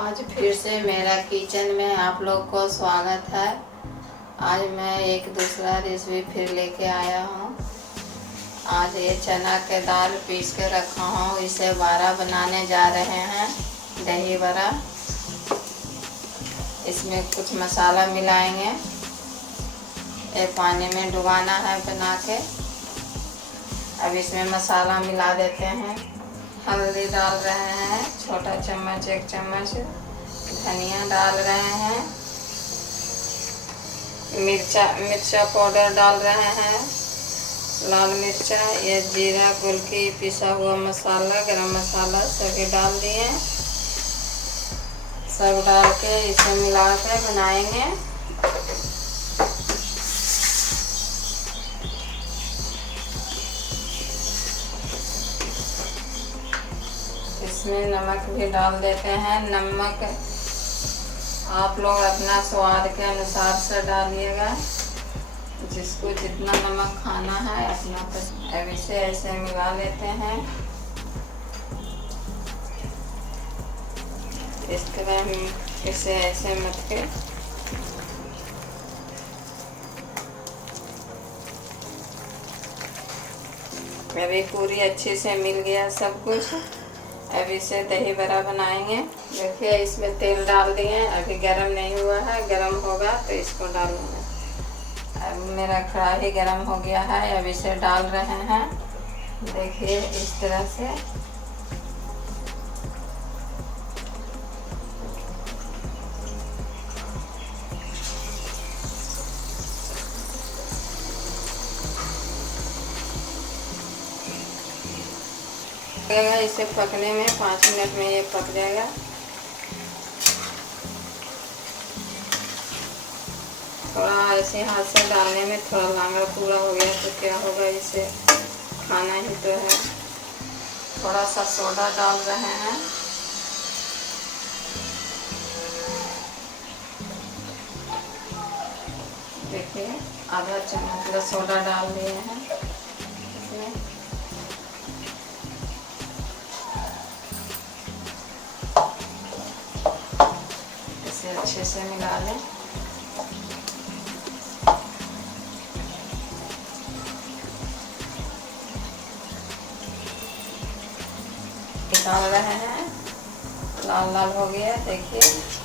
आज फिर से मेरा किचन में आप लोग को स्वागत है। आज मैं एक दूसरा रेसिपी फिर लेके आया हूँ। आज ये चना के दाल पीस के रखा हूँ, इसे वड़ा बनाने जा रहे हैं, दही वड़ा। इसमें कुछ मसाला मिलाएंगे, ये पानी में डुबाना है बना के। अब इसमें मसाला मिला देते हैं। हल्दी डाल रहे हैं छोटा चम्मच, 1 चम्मच। धनिया डाल रहे हैं। मिर्चा पाउडर डाल रहे हैं, लाल मिर्चा, ये जीरा, गुलकी, पिसा हुआ मसाला, गरम मसाला सभी डाल दिए। सब डाल के इसे मिला के बनाएंगे। इसमें नमक भी डाल देते हैं। नमक आप लोग अपना स्वाद के अनुसार से डालिएगा, जिसको जितना नमक खाना है अपना पसंद। अब इसे ऐसे मिला लेते हैं। इस तरह इसे ऐसे मत के अभी पूरी अच्छे से मिल गया सब कुछ। अब इसे दही बड़ा बनाएंगे। देखिए इसमें तेल डाल दिए, अभी गरम नहीं हुआ है, गरम होगा तो इसको डालूंगा। अब मेरा कढ़ाई गरम हो गया है, अब इसे डाल रहे हैं। देखिए इस तरह से इसे पकने में 5 मिनट में ये पक जाएगा। थोड़ा ऐसे हाथ से डालने में थोड़ा लांगड़ा पूरा हो गया तो क्या होगा, इसे खाना ही तो है। थोड़ा सा सोडा डाल रहे हैं। देखिए आधा चम्मच सोडा डाल दिए हैं इसमें। अच्छे से मिला लें। निकाल रहे हैं, लाल लाल हो गया देखिए।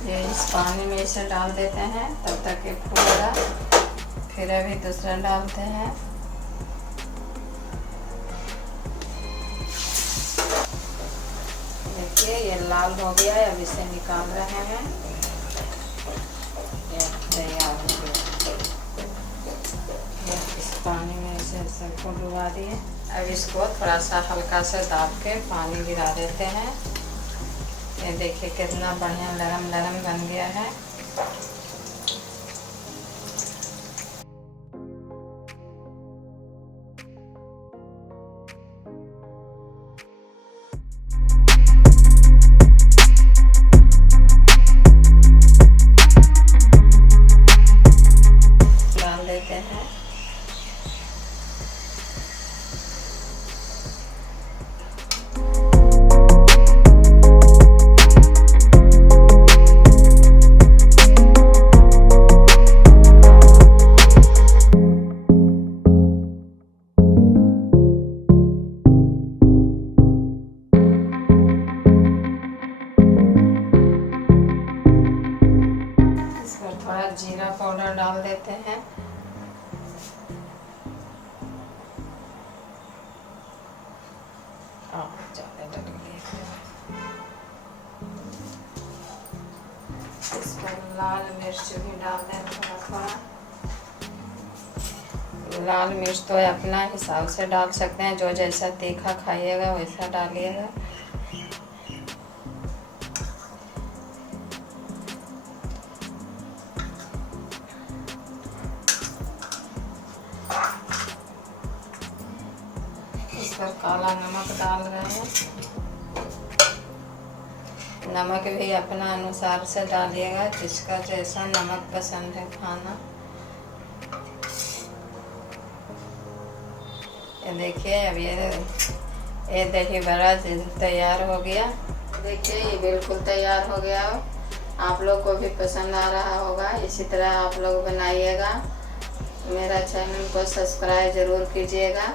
ये इस पानी में इसे डाल देते हैं, तब तक ये फूलेगा। फिर अभी दूसरा डालते हैं। देखिए ये लाल हो गया है, अब इसे निकाल रहे हैं। ये तैयार हो गया। इस पानी में इसे सबको डुबा दिए। अब इसको थोड़ा सा हल्का से दाब के पानी गिरा देते हैं। ये देखिए कितना बढ़िया नरम नरम बन गया है। डाल देते हैं। थोड़ा जीरा पाउडर डाल देते हैं। ज़्यादा डल गया। इस पर लाल मिर्च भी डाल दें थोड़ा थोड़ा। लाल मिर्च तो अपना हिसाब से डाल सकते हैं, जो जैसा तीखा खाइएगा वैसा डालिएगा। इस पर काला नमक डाल रहे हैं। नमक भी अपना अनुसार से डालिएगा, जिसका जैसा नमक पसंद है खाना। ये देखिए अब ये दही बड़ा तैयार हो गया। देखिए ये बिल्कुल तैयार हो गया। आप लोग को भी पसंद आ रहा होगा, इसी तरह आप लोग बनाइएगा। मेरा चैनल को सब्सक्राइब ज़रूर कीजिएगा।